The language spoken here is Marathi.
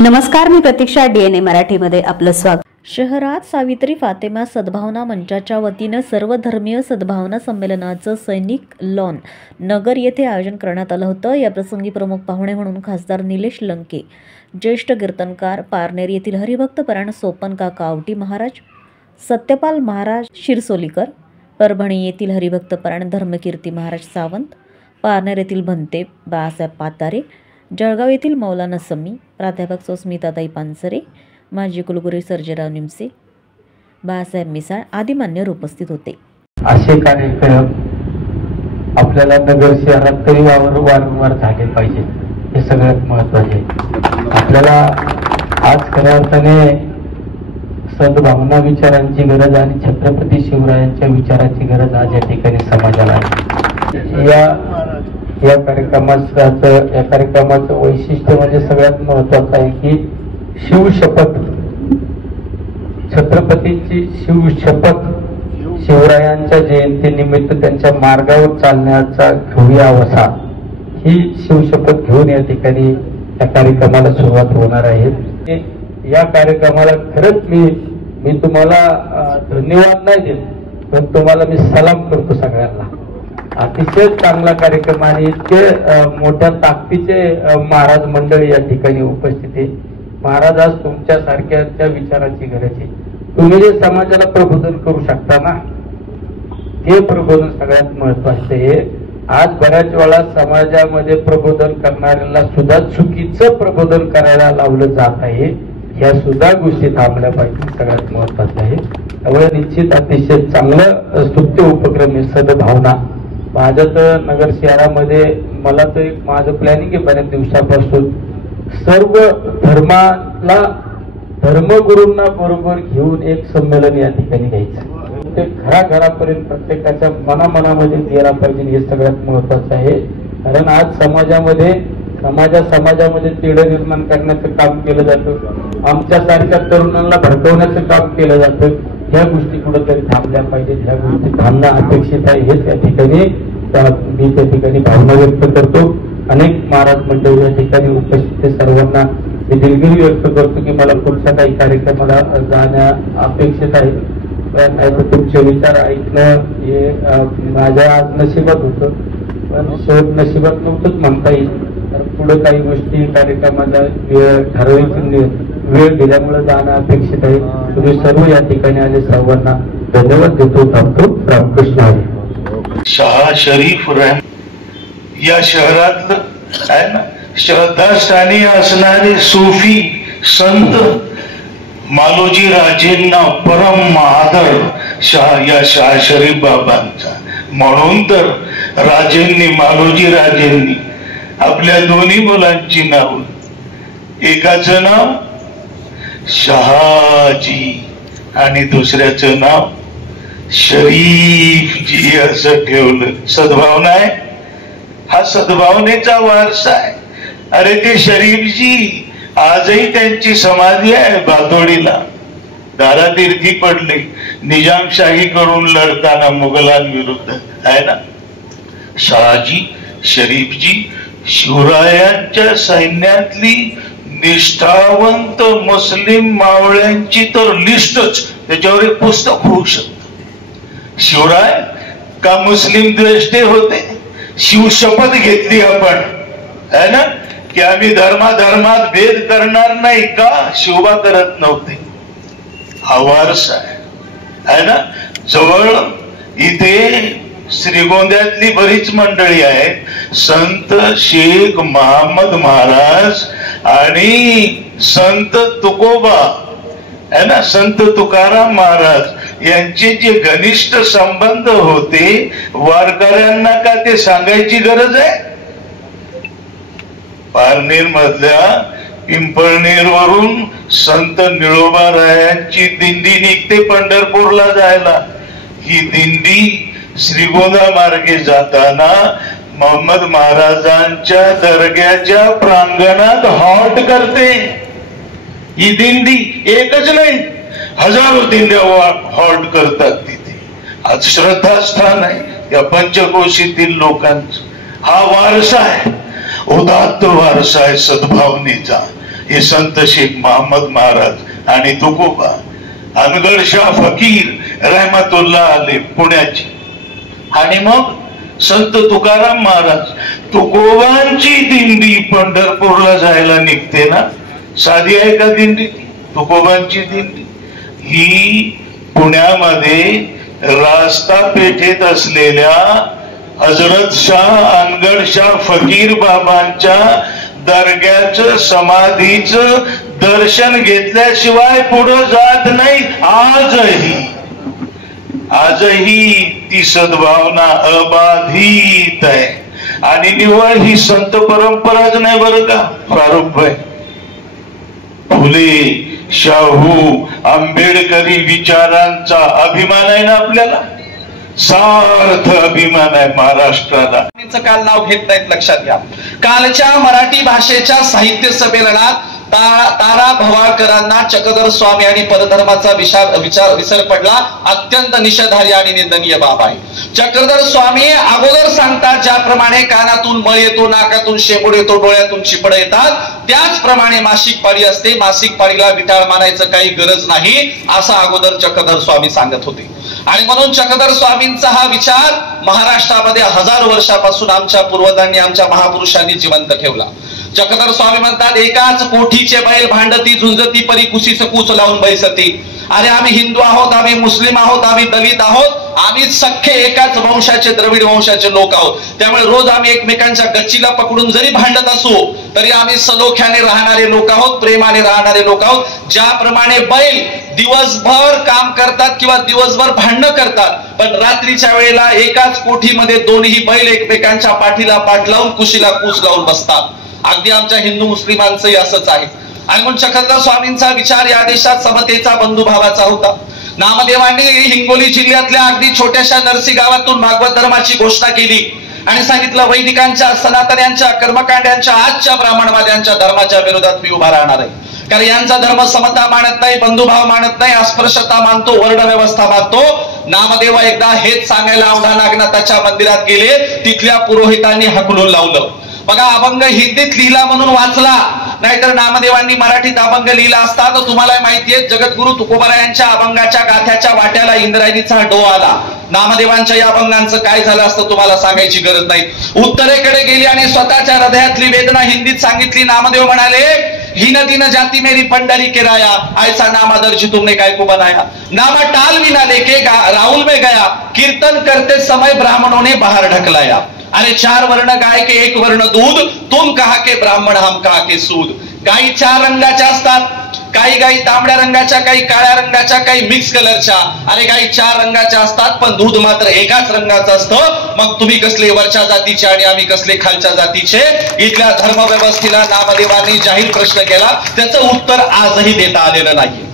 नमस्कार, मी प्रतीक्षा. DNA मराठीमध्ये आपलं स्वागत. शहरात सावित्री फातेमा सद्भावना मंचाच्या वतीनं सर्वधर्मीय सद्भावना संमेलनाचं सैनिक लॉन नगर येथे आयोजन करण्यात आलं होतं. या प्रसंगी प्रमुख पाहुणे म्हणून खासदार निलेश लंके, ज्येष्ठ कीर्तनकार पारनेर येथील हरिभक्त परायण सोपन काका आवटी महाराज, सत्यपाल महाराज शिरसोलीकर, परभणी येथील हरिभक्त परायण धर्मकीर्ती महाराज सावंत, पारनेर येथील भंते बाळासाहेब पातारे, जळगाव येथील मौलाना समी, प्राध्यापक सुस्मिताताई पानसरे, माजी कुलगुरू सर्जेराव निमसे, बाळासाहेब मिसाळ आदी मान्यवर उपस्थित होते. असे कार्यक्रम आपल्याला नगर शहरात तरी वारंवार झाले पाहिजे, हे सगळ्यात महत्त्वाचे. आपल्याला आज खऱ्या अर्थाने सद्भावना विचारांची गरज आणि छत्रपती शिवरायांच्या विचाराची गरज आज या ठिकाणी समाजाला आहे. या कार्यक्रमाचं वैशिष्ट्य म्हणजे सगळ्यात महत्वाचं आहे की शिवशपथ, छत्रपतींची शिवशपथ, शिवरायांच्या जयंतीनिमित्त त्यांच्या मार्गावर चालण्याचा घेऊया वसा, ही शिवशपथ घेऊन या ठिकाणी या कार्यक्रमाला सुरुवात होणार आहे. या कार्यक्रमाला खरंच मी तुम्हाला धन्यवाद नाही देत, पण तुम्हाला मी सलाम करतो सगळ्यांना. अतिशय चांगला कार्यक्रम आणि इतके मोठ्या ताकदीचे महाराज मंडळी या ठिकाणी उपस्थित आहे. महाराज आज तुमच्या सारख्याच्या विचाराची गरज आहे. तुम्ही जे समाजाला प्रबोधन करू शकता ना, ते प्रबोधन सगळ्यात महत्वाचं आहे. आज बऱ्याच वेळा समाजामध्ये प्रबोधन करणाऱ्याला सुद्धा चुकीचं प्रबोधन करायला लावलं जात आहे. या सुद्धा गोष्टी थांबल्या पाहिजे, सगळ्यात महत्वाचं आहे. त्यामुळे निश्चित अतिशय चांगलं स्तुत्य उपक्रम आहे सद्भावना. माझ्या तर नगर शहरामध्ये मला तर एक माझं प्लॅनिंग आहे बऱ्याच दिवसापासून, सर्व धर्माला धर्मगुरूंना बरोबर घेऊन एक संमेलन या ठिकाणी घ्यायचं. ते घराघरापर्यंत प्रत्येकाच्या मनामध्ये गेला पाहिजे, हे सगळ्यात महत्वाचं आहे. कारण आज समाजामध्ये तेढ निर्माण करण्याचं काम केलं जातं, आमच्यासारख्या तरुणांना भडकवण्याचं काम केलं जातं. ह्या गोष्टी कुठेतरी थांबल्या पाहिजेत, ह्या गोष्टी थांबणं अपेक्षित आहे. हेच या ठिकाणी मी त्या ठिकाणी भावना व्यक्त करतो. अनेक महाराज मंडळी या ठिकाणी उपस्थित सर्वांना मी दिलगिरी व्यक्त करतो की मला पुढच्या काही कार्यक्रमाला जाण्या अपेक्षित आहे. पण तुमचे विचार ऐकणं हे माझ्या आज नशिबात होतं, पण शेवट नशिबात नव्हतंच म्हणता येईल. तर पुढे काही गोष्टी कार्यक्रमाला ठरवायची वेळ दिल्यामुळे जाणं अपेक्षित आहे. तुम्ही सर्व या ठिकाणी आले, सर्वांना धन्यवाद देतो. थांबतो. रामकृष्ण हरी. शाह शरीफ रहम या शहरातलं आहे ना, श्रद्धास्थानी असणारे सूफी संत मालोजी राजेंना परम आदर या शाह शरीफ बाबांचा. म्हणून तर मालोजी राजेंनी आपल्या दोन्ही मुलांची नाव, एकाचं नाव शहाजी आणि दुसऱ्याचं नाव शरीफजी असं ठेवलं. सद्भावना आहे, हा सद्भावनेचा वारसा आहे. अरे ते शरीफजी आजही त्यांची समाधी आहे बातोडीला. दारातीर्थी पडले निजामशाही करून लढताना मुघलांविरुद्ध, आहे ना. शहाजी शरीफजी शिवरायांच्या सैन्यातली निष्ठावंत मुस्लिम मावळ्यांची तर लिस्टच, त्याच्यावर एक पुस्तक होऊ शकतं. शिवराय का मुस्लिम द्वेष्टे होते? शिवशपथ घेतली आपण, है ना, की आम्ही धर्मात भेद करणार नाही का? शिवबा करत नव्हते. हा वारसा आहे ना. जवळ इथे श्रीगोंद्यातली बरीच मंडळी आहेत. संत शेख महम्मद महाराज आणि संत तुकोबा, है ना, संत तुकाराम महाराज यांचे जे घनिष्ठ संबंध होते, वारकऱ्यांना का ते सांगायची गरज आहे? पारनेर मधल्या पिंपळनेर वरून संत निळोबा रायांची दिंडी निघते पंढरपूरला जायला. ही दिंडी श्रीगोंदा मार्गे जाताना मोहम्मद महाराजांच्या दर्ग्याच्या प्रांगणात हॉल्ट करते. ही दिंडी एकच नाही, हजारो दिंड्या हॉल्ट करतात तिथे. आज श्रद्धास्थान आहे या पंचकोशीतील लोकांचा. हा वारसा आहे, उदात्त वारसा आहे सद्भावनेचा. हे संत शेख महम्मद महाराज आणि तुकोबा, अनगड शाह फकीर रहमतुल्लाह अलैह पुण्याची, आणि मग संत तुकाराम महाराज. तुकोबांची दिंडी पंढरपूरला जायला निघते ना, साधी आहे का दिंडी? तुकोबांची दिंडी ही पुण्यामध्ये रास्ता पेठेत असलेल्या हजरत शाह अनगड शाह फकीर बाबांच्या दर्ग्याचं समाधीचं दर्शन घेतल्याशिवाय पुढे जात नाही. आजही ती सद्भावना अबाधित आहे. आणि निव्वळ ही संत परंपराच नाही बरं का फारुख भाई, फुले शाहू आंबेडकरी विचारांचा अभिमान आहे ना आपल्याला, सार्थ अभिमान आहे महाराष्ट्राला. काल नाव घेत नाहीत, लक्षात घ्या. कालच्या मराठी भाषेच्या साहित्य संमेलनात तारा भवाळकरांना चक्रधर स्वामी आणि परधर्माचा विसर पडला. अत्यंत निषेधार्ह आणि निंदनीय बाब आहे. चक्रधर स्वामी अगोदर सांगतात, ज्याप्रमाणे कानातून मळ येतो, नाकातून शेपूट येतो, डोळ्यातून चिपड येतात, त्याचप्रमाणे मासिक पाळी असते. मासिक पाळीला विटाळ मानायचं काही गरज नाही, असं अगोदर चक्रधर स्वामी सांगत होते. आणि म्हणून चक्रधर स्वामींचा हा विचार महाराष्ट्रामध्ये हजारो वर्षापासून आमच्या पूर्वजांनी, आमच्या महापुरुषांनी जिवंत ठेवला. चक्रधर स्वामी म्हणतात, एकाच कोठीचे बैल भांडती झुंजती परी कुशीस कूच लावून बैसती. अरे आम्ही हिंदू आहोत, आम्ही मुस्लिम आहोत, आम्ही दलित आहोत, आम्ही सख्खे एकाच वंशाचे, द्रविड वंशाचे लोक आहोत. त्यामुळे रोज आम्ही एकमेकांच्या गच्चीला पकडून जरी भांडत असू तरी आम्ही सलोख्याने राहणारे लोक आहोत, प्रेमाने राहणारे लोक आहोत. ज्याप्रमाणे बैल दिवसभर काम करतात किंवा दिवसभर भांडणं करतात, पण रात्रीच्या वेळेला एकाच कोठीमध्ये दोन्ही बैल एकमेकांच्या पाठीला पाठ लावून कुशीला कूच लावून बसतात. अगदी आमच्या हिंदू मुस्लिमांचंही असंच आहे. आणि म्हणून चक्रधर स्वामींचा विचार या देशात समतेचा, बंधुभावाचा होता. नामदेवांनी हिंगोली जिल्ह्यातल्या अगदी छोट्याशा नरसी गावातून भागवत धर्माची घोषणा केली आणि सांगितलं, वैदिकांच्या, सनातन्यांच्या, कर्मकांड्यांच्या, आजच्या ब्राह्मणवाद्यांच्या धर्माच्या विरोधात मी उभा राहणार आहे. कारण यांचा धर्म समता मानत नाही, बंधुभाव मानत नाही, अस्पृश्यता मानतो, वर्ण व्यवस्था मानतो. नामदेवा एकदा हेच सांगायला औंढा नागनाथाच्या मंदिरात गेले, तिथल्या पुरोहितांनी हकलून लावलं. बघा, अभंग हिंदीत लिहिला म्हणून वाचला, नाहीतर नामदेवांनी मराठीत अभंग लिहिला असता तर तुम्हाला माहितीये जगद्गुरु तुकोबारायांच्या अभंगाच्या गाथ्याच्या वाट्याला इंद्रायणीचा डो आला. नामदेवांच्या या अभंगांचं काय झालं असतं तुम्हाला सांगायची गरज नाही. उत्तरेकडे गेली आणि स्वतःच्या हृदयातली वेदना हिंदीत सांगितली. नामदेव म्हणाले, ही नदी न जाती मेरी पंडरी के राया, ऐसा नाम दर्जी तुमने काय को बनाया. नामा टाल विना लेके राहुल में गया, कीर्तन करते समय ब्राह्मणों ने बाहर ढकलाया. अरे चार वर्ण गाय के एक वर्ण दूध, तुम कहा के ब्राह्मण हम कहा के सूद. गायी चार रंगाच्या असतात, काही गायी तांबड्या रंगाच्या, काही काळ्या रंगाच्या, काही मिक्स कलरच्या. अरे गायी चार रंगाच्या असतात पण दूध मात्र एकाच रंगाचं असतं. मग तुम्ही कसले वरच्या जातीचे आणि आम्ही कसले खालच्या जातीचे. इथल्या धर्मव्यवस्थेला नामदेवांनी जाहीर प्रश्न केला, त्याचं उत्तर आजही देता आलेलं नाही.